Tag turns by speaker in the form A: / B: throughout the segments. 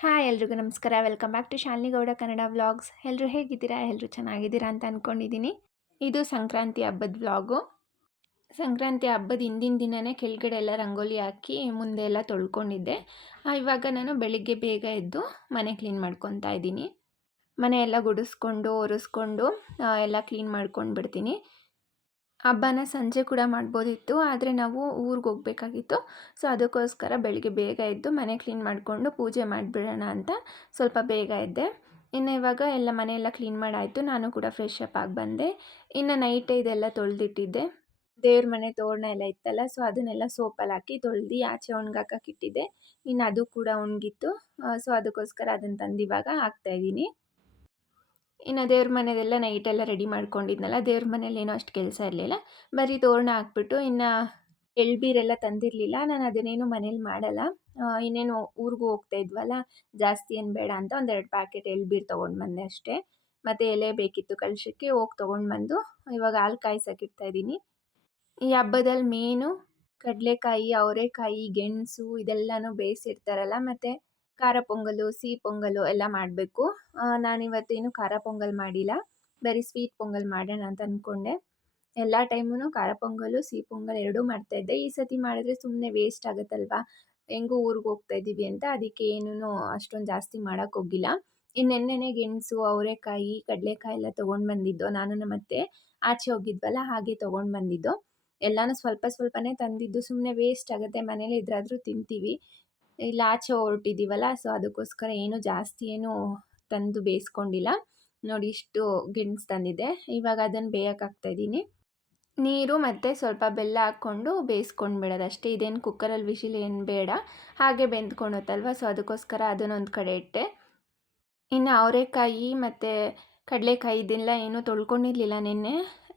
A: Hi ಎಲ್ರಿಗೂ ನಮಸ್ಕಾರ. Welcome back to Shalini Gowda Kannada vlogs ಎಲ್ಲರೂ ಹೇಗಿದ್ದೀರಾ? ಎಲ್ಲರೂ ಚೆನ್ನಾಗಿದ್ದೀರಾ ಅಂತ ಅಂದ್ಕೊಂಡಿದ್ದೀನಿ ಇದು ಸಂಕ್ರಾಂತಿ ಹಬ್ಬದ ವ್ಲಾಗು ಸಂಕ್ರಾಂತಿ ಹಬ್ಬದ ಹಿಂದಿನ ದಿನವೇ ಕೆಳಗಡೆ ಎಲ್ಲ ರಂಗೋಲಿ ಹಾಕಿ ಮುಂದೆ ಎಲ್ಲ ತೊಳ್ಕೊಂಡಿದ್ದೆ. ಇವಾಗ ನಾನು ಬೆಳಿಗ್ಗೆ ಬೇಗ ಎದ್ದು ಮನೆ ಕ್ಲೀನ್ ಮಾಡ್ಕೊತಾ ಇದ್ದೀನಿ. ಮನೆ ಎಲ್ಲ ಗುಡಿಸ್ಕೊಂಡು, ಒರೆಸ್ಕೊಂಡು ಎಲ್ಲ ಕ್ಲೀನ್ ಮಾಡ್ಕೊಂಡು ಬಿಡ್ತೀನಿ. ಹಬ್ಬನ ಸಂಜೆ ಕೂಡ ಮಾಡ್ಬೋದಿತ್ತು, ಆದರೆ ನಾವು ಊರಿಗೆ ಹೋಗ್ಬೇಕಾಗಿತ್ತು. ಸೊ, ಅದಕ್ಕೋಸ್ಕರ ಬೆಳಗ್ಗೆ ಬೇಗ ಎದ್ದು ಮನೆ ಕ್ಲೀನ್ ಮಾಡಿಕೊಂಡು ಪೂಜೆ ಮಾಡಿಬಿಡೋಣ ಅಂತ ಸ್ವಲ್ಪ ಬೇಗ ಎದ್ದೆ. ಇನ್ನು ಇವಾಗ ಎಲ್ಲ ಮನೆಯೆಲ್ಲ ಕ್ಲೀನ್ ಮಾಡಾಯಿತು, ನಾನು ಕೂಡ ಫ್ರೆಶ್ ಅಪ್ ಆಗಿ ಬಂದೆ. ಇನ್ನು ನೈಟ್ ಇದೆಲ್ಲ ತೊಳೆದಿಟ್ಟಿದ್ದೆ. ದೇವ್ರ ಮನೆ ತೋರಣ ಎಲ್ಲ ಇತ್ತಲ್ಲ, ಸೊ, ಅದನ್ನೆಲ್ಲ ಸೋಪಲ್ಲಿ ಹಾಕಿ ತೊಳೆದು ಆಚೆ ಒಣಗಾಕಿಟ್ಟಿದ್ದೆ ಇನ್ನು ಅದು ಕೂಡ ಒಣಗಿತ್ತು. ಸೊ, ಅದಕ್ಕೋಸ್ಕರ ಅದನ್ನು ತಂದು ಇವಾಗ ಹಾಕ್ತಾಯಿದ್ದೀನಿ ಇನ್ನು ದೇವ್ರ ಮನೆದೆಲ್ಲ ನೈಟೆಲ್ಲ ರೆಡಿ ಮಾಡ್ಕೊಂಡಿದ್ನಲ್ಲ, ದೇವ್ರ ಮನೇಲಿ ಏನೋ ಅಷ್ಟು ಕೆಲಸ ಇರಲಿಲ್ಲ. ಬರೀ ತೋರಣ ಹಾಕ್ಬಿಟ್ಟು ಇನ್ನು ಎಳ್ಬೀರೆಲ್ಲ ತಂದಿರಲಿಲ್ಲ. ನಾನು ಅದನ್ನೇನು ಮನೇಲಿ ಮಾಡಲ್ಲ. ಇನ್ನೇನು ಊರಿಗೂ ಹೋಗ್ತಾ ಇದ್ವಲ್ಲ, ಜಾಸ್ತಿ ಏನು ಬೇಡ ಅಂತ ಒಂದೆರಡು ಪ್ಯಾಕೆಟ್ ಎಳ್ಬೀರ್ ತೊಗೊಂಡು ಬಂದೆ ಅಷ್ಟೇ. ಮತ್ತು ಎಲೆ ಬೇಕಿತ್ತು ಕಲಶಕ್ಕೆ ಹೋಗಿ ತೊಗೊಂಡು ಬಂದು ಇವಾಗ ಹಾಲು ಕಾಯ್ಸಕ್ಕೆ ಇಡ್ತಾ ಇದ್ದೀನಿ. ಈ ಹಬ್ಬದಲ್ಲಿ ಮೇನು, ಕಡಲೆಕಾಯಿ, ಅವರೆಕಾಯಿ, ಗೆಣಸು ಇದೆಲ್ಲನೂ ಬೇಯಿಸಿರ್ತಾರಲ್ಲ ಮತ್ತು ಖಾರ ಪೊಂಗಲು, ಸಿಹಿ ಪೊಂಗಲು ಎಲ್ಲ ಮಾಡಬೇಕು. ನಾನಿವತ್ತೇನು ಖಾರ ಪೊಂಗಲ್ ಮಾಡಿಲ್ಲ. ಬರೀ ಸ್ವೀಟ್ ಪೊಂಗಲ್ ಮಾಡೋಣ ಅಂತ ಅಂದ್ಕೊಂಡೆ ಎಲ್ಲ ಟೈಮೂ ಖಾರ ಪೊಂಗಲು, ಸಿಹಿ ಪೊಂಗಲ್ ಎರಡೂ ಮಾಡ್ತಾಯಿದ್ದೆ ಈ ಸತಿ ಮಾಡಿದ್ರೆ ಸುಮ್ಮನೆ ವೇಸ್ಟ್ ಆಗುತ್ತಲ್ವಾ? ಹೆಂಗೂ ಊರಿಗೆ ಹೋಗ್ತಾ ಇದ್ದೀವಿ ಅಂತ. ಅದಕ್ಕೆ ಏನೂ ಅಷ್ಟೊಂದು ಜಾಸ್ತಿ ಮಾಡೋಕ್ಕೆ ಹೋಗಿಲ್ಲ. ಇನ್ನು ನೆನ್ನೆನೇ ಗೆಣಸು, ಅವರೆಕಾಯಿ, ಕಡಲೆಕಾಯಿ ಎಲ್ಲ ತೊಗೊಂಡು ಬಂದಿದ್ದು. ನಾನು ಮತ್ತೆ ಆಚೆ ಹೋಗಿದ್ವಲ್ಲ, ಹಾಗೆ ತೊಗೊಂಡು ಬಂದಿದ್ದು. ಎಲ್ಲನೂ ಸ್ವಲ್ಪ ಸ್ವಲ್ಪನೇ ತಂದಿದ್ದು. ಸುಮ್ಮನೆ ವೇಸ್ಟ್ ಆಗುತ್ತೆ. ಮನೇಲಿ ಇದ್ರಾದರೂ ತಿಂತೀವಿ. ಇಲ್ಲಿ, ಆಚೆ ಹೊರಟಿದ್ದೀವಲ್ಲ ಸೊ ಅದಕ್ಕೋಸ್ಕರ ಏನು ಜಾಸ್ತಿ ಏನು ತಂದು ಬೇಯಿಸ್ಕೊಂಡಿಲ್ಲ. ನೋಡಿ, ಇಷ್ಟು ಗಿಣ್ಸ್ ತಂದಿದೆ. ಇವಾಗ ಅದನ್ನು ಬೇಯಕ್ಕೆ ಇದ್ದೀನಿ. ನೀರು ಮತ್ತು ಸ್ವಲ್ಪ ಬೆಲ್ಲ ಹಾಕ್ಕೊಂಡು ಬೇಯಿಸ್ಕೊಂಡು ಬಿಡೋದು ಅಷ್ಟೇ. ಇದೇನು ಕುಕ್ಕರಲ್ಲಿ ವಿಶಿಲ್ ಏನು ಬೇಡ. ಹಾಗೆ ಬೆಂದ್ಕೊಂಡೋತಲ್ವ ಸೊ ಅದಕ್ಕೋಸ್ಕರ ಅದನ್ನೊಂದು ಕಡೆ ಇಟ್ಟೆ. ಇನ್ನು ಅವರೆಕಾಯಿ ಮತ್ತು ಕಡಲೆಕಾಯಿ ಇದೆಲ್ಲ ಏನೂ ತೊಳ್ಕೊಂಡಿರಲಿಲ್ಲ ನಿನ್ನೆ.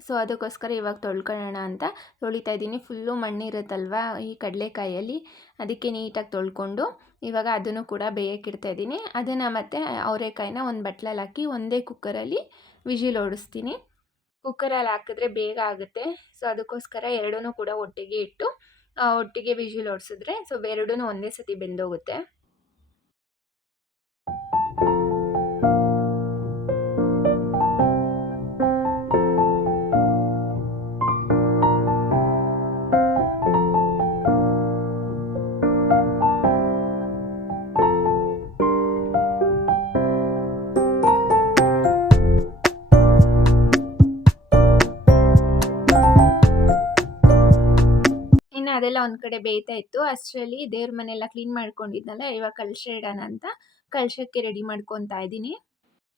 A: ಸೊ ಅದಕ್ಕೋಸ್ಕರ ಇವಾಗ ತೊಳ್ಕೊಳ್ಳೋಣ ಅಂತ ತೊಳಿತಾ ಇದ್ದೀನಿ. ಫುಲ್ಲು ಮಣ್ಣಿರುತ್ತಲ್ವ ಈ ಕಡಲೆಕಾಯಲ್ಲಿ? ಅದಕ್ಕೆ ನೀಟಾಗಿ ತೊಳ್ಕೊಂಡು ಇವಾಗ ಅದನ್ನು ಕೂಡ ಬೇಯಕ್ಕಿಡ್ತಾ ಇದ್ದೀನಿ. ಅದನ್ನು ಮತ್ತೆ ಅವರೆಕಾಯಿನ ಒಂದು ಬಟ್ಲಲ್ಲಿ ಹಾಕಿ ಒಂದೇ ಕುಕ್ಕರಲ್ಲಿ ವಿಜಿಲ್ ಓಡಿಸ್ತೀನಿ. ಕುಕ್ಕರಲ್ಲಿ ಹಾಕಿದ್ರೆ ಬೇಗ ಆಗುತ್ತೆ. ಸೊ ಅದಕ್ಕೋಸ್ಕರ ಎರಡೂ ಕೂಡ ಒಟ್ಟಿಗೆ ಇಟ್ಟು ಒಟ್ಟಿಗೆ ವಿಜಿಲ್ ಓಡಿಸಿದ್ರೆ ಸೊ ಎರಡೂ ಒಂದೇ ಸತಿ ಬೆಂದೋಗುತ್ತೆ. ಒಂದು ಕಡೆ ಬೇಯ್ತಾ ಇತ್ತು. ಅಷ್ಟರಲ್ಲಿ ದೇವ್ರ ಮನೆಯೆಲ್ಲ ಕ್ಲೀನ್ ಮಾಡ್ಕೊಂಡಿದ್ನಲ್ಲ, ಇವಾಗ ಕಲಶ ಇಡೋಣ ಅಂತ ಕಲಶಕ್ಕೆ ರೆಡಿ ಮಾಡ್ಕೊತಾ ಇದ್ದೀನಿ.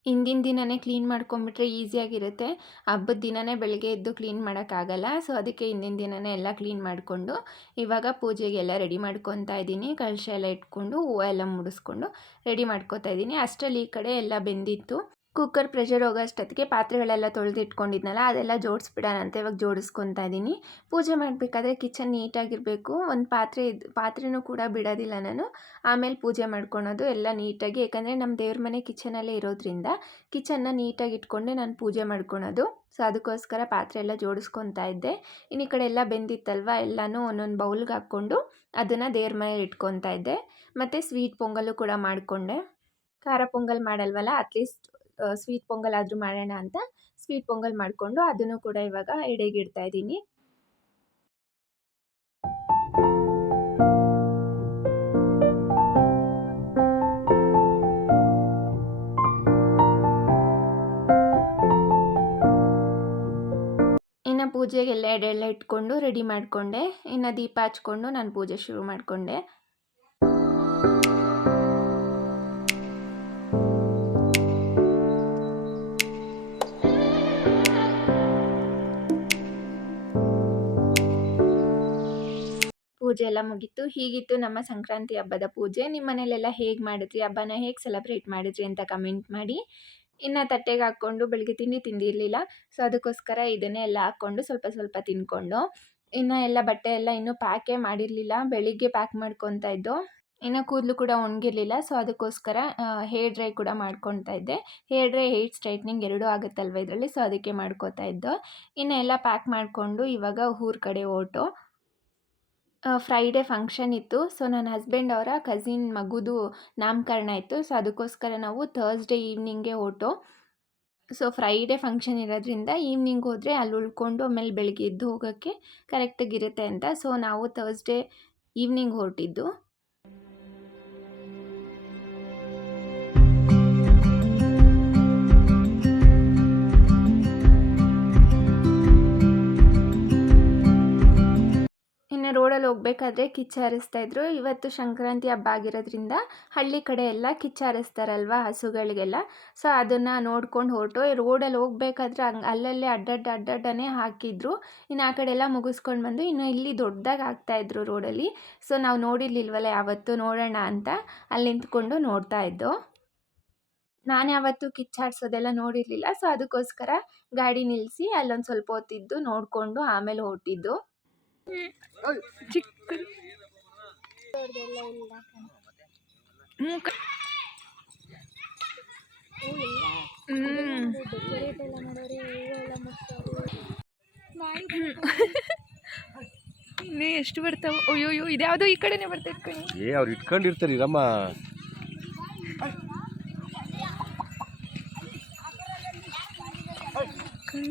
A: ಹಿಂದಿನ ದಿನನೇ ಕ್ಲೀನ್ ಮಾಡ್ಕೊಂಬಿಟ್ರೆ ಈಸಿಯಾಗಿರುತ್ತೆ ಹಬ್ಬದ ದಿನನೇ ಬೆಳಗ್ಗೆ ಎದ್ದು ಕ್ಲೀನ್ ಮಾಡೋಕ್ಕಾಗಲ್ಲ ಸೊ ಅದಕ್ಕೆ ಹಿಂದಿನ ದಿನನೇ ಎಲ್ಲ ಕ್ಲೀನ್ ಮಾಡಿಕೊಂಡು, ಇವಾಗ ಪೂಜೆಗೆಲ್ಲ ರೆಡಿ ಮಾಡ್ಕೊತಾ ಇದ್ದೀನಿ. ಕಳಶ ಎಲ್ಲ ಇಟ್ಕೊಂಡು ಹೂವು ಎಲ್ಲ ಮುಡಿಸ್ಕೊಂಡು ರೆಡಿ ಮಾಡ್ಕೋತಾ ಇದ್ದೀನಿ. ಅಷ್ಟರಲ್ಲಿ ಈ ಕಡೆ ಎಲ್ಲ ಬೆಂದಿತ್ತು. ಕುಕ್ಕರ್ ಪ್ರೆಷರ್ ಹೋಗೋ ಅಷ್ಟೊತ್ತಿಗೆ ಪಾತ್ರೆಗಳೆಲ್ಲ ತೊಳೆದಿಟ್ಕೊಂಡಿದ್ನಲ್ಲ, ಅದೆಲ್ಲ ಜೋಡಿಸ್ಬಿಡೋಣ ಅಂತ ಇವಾಗ ಜೋಡಿಸ್ಕೊತಾ ಇದ್ದೀನಿ ಪೂಜೆ ಮಾಡಬೇಕಾದ್ರೆ ಕಿಚನ್ ನೀಟಾಗಿರಬೇಕು, ಒಂದು ಪಾತ್ರೆ ಇದು, ಪಾತ್ರೆನೂ ಕೂಡ ಬಿಡೋದಿಲ್ಲ ನಾನು. ಆಮೇಲೆ ಪೂಜೆ ಮಾಡ್ಕೊಳೋದು ಎಲ್ಲ ನೀಟಾಗಿ, ಯಾಕಂದರೆ ನಮ್ಮ ದೇವ್ರ ಮನೆ ಕಿಚನಲ್ಲೇ ಇರೋದ್ರಿಂದ ಕಿಚನ್ನ ನೀಟಾಗಿ ಇಟ್ಕೊಂಡೆ ನಾನು ಪೂಜೆ ಮಾಡ್ಕೊಳೋದು. ಸೊ ಅದಕ್ಕೋಸ್ಕರ ಪಾತ್ರೆ ಎಲ್ಲ ಜೋಡಿಸ್ಕೊತಾ ಇದ್ದೆ. ಇನ್ನು ಈ ಕಡೆ ಎಲ್ಲ ಬೆಂದಿತ್ತಲ್ವ, ಎಲ್ಲನೂ ಒಂದೊಂದು ಬೌಲ್ಗೆ ಹಾಕ್ಕೊಂಡು ಅದನ್ನು ದೇವ್ರ ಮನೇಲಿ ಇಟ್ಕೊತಾ ಇದ್ದೆ. ಮತ್ತು ಸ್ವೀಟ್ ಪೊಂಗಲ್ಲು ಕೂಡ ಮಾಡಿಕೊಂಡೆ. ಖಾರ ಪೊಂಗಲ್ ಮಾಡಲ್ವಲ್ಲ ಅಟ್ಲೀಸ್ಟ್ ಸ್ವೀಟ್ ಪೊಂಗಲ್ ಆದರೂ ಮಾಡೋಣ ಅಂತ ಸ್ವೀಟ್ ಪೊಂಗಲ್ ಮಾಡಿಕೊಂಡು ಅದನ್ನು ಕೂಡ ಇವಾಗ ಎಡೆಗೆ ಇಡ್ತಾ ಇದ್ದೀನಿ. ಇನ್ನು ಪೂಜೆಗೆಲ್ಲ ಎಡೆಲ್ಲ ಇಟ್ಕೊಂಡು ರೆಡಿ ಮಾಡಿಕೊಂಡೆ. ಇನ್ನು ದೀಪ ಹಚ್ಕೊಂಡು ನಾನು ಪೂಜೆ ಶುರು ಮಾಡಿಕೊಂಡೆ. ಪೂಜೆ ಎಲ್ಲ ಮುಗೀತು. ಹೀಗಿತ್ತು ನಮ್ಮ ಸಂಕ್ರಾಂತಿ ಹಬ್ಬದ ಪೂಜೆ. ನಿಮ್ಮ ಮನೇಲೆಲ್ಲ ಹೇಗೆ ಮಾಡಿದ್ರಿ? ಹಬ್ಬನ ಹೇಗೆ ಸೆಲೆಬ್ರೇಟ್ ಮಾಡಿದ್ರಿ ಅಂತ ಕಮೆಂಟ್ ಮಾಡಿ. ಇನ್ನು ತಟ್ಟೆಗೆ ಹಾಕ್ಕೊಂಡು ಬೆಳಗ್ಗೆ ತಿಂಡಿ ತಿಂದಿರಲಿಲ್ಲ. ಸೊ ಅದಕ್ಕೋಸ್ಕರ ಇದನ್ನೇ ಎಲ್ಲ ಹಾಕ್ಕೊಂಡು ಸ್ವಲ್ಪ ಸ್ವಲ್ಪ ತಿನ್ಕೊಂಡು. ಇನ್ನು ಎಲ್ಲ ಬಟ್ಟೆ ಎಲ್ಲ ಇನ್ನೂ ಪ್ಯಾಕೇ ಮಾಡಿರಲಿಲ್ಲ. ಬೆಳಿಗ್ಗೆ ಪ್ಯಾಕ್ ಮಾಡ್ಕೊತಾ ಇದ್ದು, ಇನ್ನು ಕೂದಲು ಕೂಡ ಒಣಗಿರಲಿಲ್ಲ. ಸೊ ಅದಕ್ಕೋಸ್ಕರ ಹೇರ್ ಡ್ರೈ ಕೂಡ ಮಾಡ್ಕೊತಾ ಇದ್ದೆ. ಹೇರ್ ಡ್ರೈ ಹೇರ್ ಸ್ಟ್ರೈಟ್ನಿಂಗ್ ಎರಡೂ ಆಗುತ್ತಲ್ವ ಇದರಲ್ಲಿ? ಸೊ ಅದಕ್ಕೆ ಮಾಡ್ಕೋತಾ ಇದ್ದು. ಇನ್ನು ಎಲ್ಲ ಪ್ಯಾಕ್ ಮಾಡಿಕೊಂಡು ಇವಾಗ ಊರ ಕಡೆ ಓಟು ಫ್ರೈಡೇ ಫಂಕ್ಷನ್ ಇತ್ತು. ಸೊ ನನ್ನ ಹಸ್ಬೆಂಡ್ ಅವರ ಕಸಿನ್ ಮಗುದು ನಾಮಕರಣ ಇತ್ತು. ಸೊ ಅದಕ್ಕೋಸ್ಕರ ನಾವು ಥರ್ಸ್ಡೇ ಈವ್ನಿಂಗೇ ಹೊರಟು. ಸೊ ಫ್ರೈಡೇ ಫಂಕ್ಷನ್ ಇರೋದ್ರಿಂದ ಈವ್ನಿಂಗ್ ಹೋದರೆ ಅಲ್ಲಿ ಉಳ್ಕೊಂಡು ಆಮೇಲೆ ಬೆಳಗ್ಗೆ ಎದ್ದು ಹೋಗೋಕ್ಕೆ ಕರೆಕ್ಟಾಗಿರುತ್ತೆ ಅಂತ. ಸೊ ನಾವು ಥರ್ಸ್ಡೇ ಈವ್ನಿಂಗ್ ಹೊರಟಿದ್ದು. ರೋಡಲ್ಲಿ ಕಿಚ್ಚಾರಿಸ್ತಾ ಕಿಚ್ಚ ಹಾರಿಸ್ತಾ ಇದ್ರು. ಇವತ್ತು ಸಂಕ್ರಾಂತಿ ಹಬ್ಬ ಆಗಿರೋದ್ರಿಂದ ಹಳ್ಳಿ ಕಡೆ ಎಲ್ಲ ಕಿಚ್ಚಾರಿಸ್ತಾರಲ್ವ ಹಸುಗಳಿಗೆಲ್ಲ. ಸೊ ಅದನ್ನು ನೋಡ್ಕೊಂಡು ಹೊರಟು. ರೋಡಲ್ಲಿ ಹೋಗ್ಬೇಕಾದ್ರೆ ಹಂಗೆ ಅಲ್ಲಲ್ಲೇ ಅಡ್ಡಡ್ಡ ಅಡ್ಡಡ್ಡನೇ ಹಾಕಿದ್ರು. ಇನ್ನು ಆ ಕಡೆ ಎಲ್ಲ ಮುಗಿಸ್ಕೊಂಡು ಬಂದು ಇನ್ನು ಇಲ್ಲಿ ದೊಡ್ಡದಾಗಿ ಹಾಕ್ತಾಯಿದ್ರು ರೋಡಲ್ಲಿ ಸೊ ನಾವು ನೋಡಿರ್ಲಿಲ್ವಲ್ಲ ಯಾವತ್ತು ನೋಡೋಣ ಅಂತ. ಅಲ್ಲಿ ನಿಂತ್ಕೊಂಡು ನೋಡ್ತಾ ಇದ್ದು. ನಾನು ಯಾವತ್ತು ಕಿಚ್ಚಾಡ್ಸೋದೆಲ್ಲ ನೋಡಿರಲಿಲ್ಲ. ಸೊ ಅದಕ್ಕೋಸ್ಕರ ಗಾಡಿ ನಿಲ್ಲಿಸಿ ಅಲ್ಲೊಂದು ಸ್ವಲ್ಪ ಹೊತ್ತಿದ್ದು ನೋಡಿಕೊಂಡು ಆಮೇಲೆ ಹೊರಟಿದ್ದು. ಚಿಕ್ಕ ಇನ್ನೇ ಎಷ್ಟು ಬರ್ತಾವ? ಅಯ್ಯೋ ಅಯ್ಯೋ ಇದ್ಯಾವುದೋ ಈ ಕಡೆನೇ ಬರ್ತೈತೆ ಕಣಿ.
B: ಏ ಅವ್ರು ಇಟ್ಕೊಂಡಿರ್ತಾರೆ ಇರಮ್ಮ.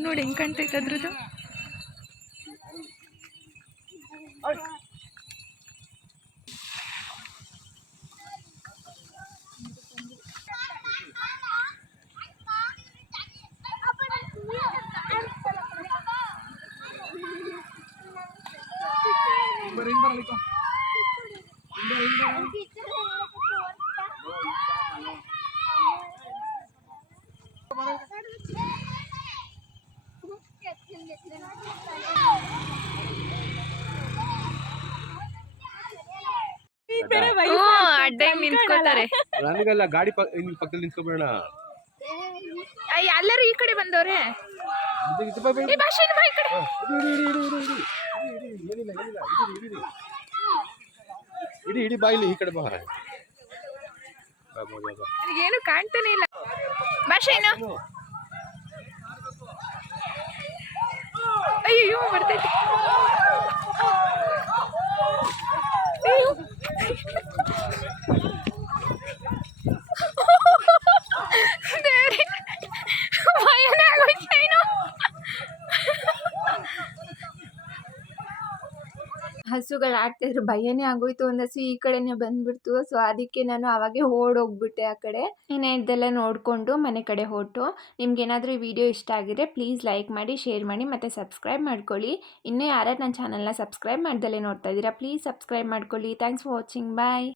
A: ನೋಡಿ ಹೆಂಗೆ ಕಾಣ್ತೈತೆ ಅದ್ರದ್ದು? ಅಡ್ಡ ನಿಂತ್ಕೋತಾರೆ
B: ನನಗೆಲ್ಲ ಗಾಡಿ ಪ ಇಲ್ಲಿ ಪಕ್ಕದಲ್ಲಿ ನಿಂತ್ಕೊಬೇಡ
A: ಎಲ್ಲರೂ ಈ ಕಡೆ ಬಂದವ್ರೆ ಈ ಭಾಷೆ ಬಾ ಈ ಕಡೆ
B: ಇಡಿ ಇಡಿ ಬಾ ಇಲ್ಲಿ ಈ ಕಡೆ ಬಾ.
A: ಏನು ಕಾಣ್ತಾನೆ ಇಲ್ಲ ಭಾಷೆ ಏನು ಅಯ್ಯೋ ಬರ್ತೈತಿ ಅಯ್ಯೋ. ದೇವ್ರೇ, ಭಯನೇ ಆಗೋಯ್ತು ಏನೋ. ಹಸುಗಳು ಆಡ್ತಿದ್ರು ಭಯನೇ ಆಗೋಯ್ತು ಒಂದಸು ಈ ಕಡೆನೇ ಬಂದ್ಬಿಡ್ತು. ಸೊ ಅದಕ್ಕೆ ನಾನು ಅವಾಗೆ ಓಡೋಗ್ಬಿಟ್ಟೆ ಆ ಕಡೆ. ಏನೇ ಇದೆಲ್ಲ ನೋಡಿಕೊಂಡು ಮನೆ ಕಡೆ ಹೊರಟು. ನಿಮ್ಗೇನಾದರೂ ಈ ವಿಡಿಯೋ ಇಷ್ಟ ಆಗಿದ್ರೆ ಪ್ಲೀಸ್ ಲೈಕ್ ಮಾಡಿ ಶೇರ್ ಮಾಡಿ ಮತ್ತು ಸಬ್ಸ್ಕ್ರೈಬ್ ಮಾಡ್ಕೊಳ್ಳಿ. ಇನ್ನೂ ಯಾರು ನನ್ನ ಚಾನಲ್ನ ಸಬ್ಸ್ಕ್ರೈಬ್ ಮಾಡ್ದಲೇ ನೋಡ್ತಾ ಇದ್ದೀರಾ ಪ್ಲೀಸ್ ಸಬ್ಸ್ಕ್ರೈಬ್ ಮಾಡ್ಕೊಳ್ಳಿ. Thanks for watching bye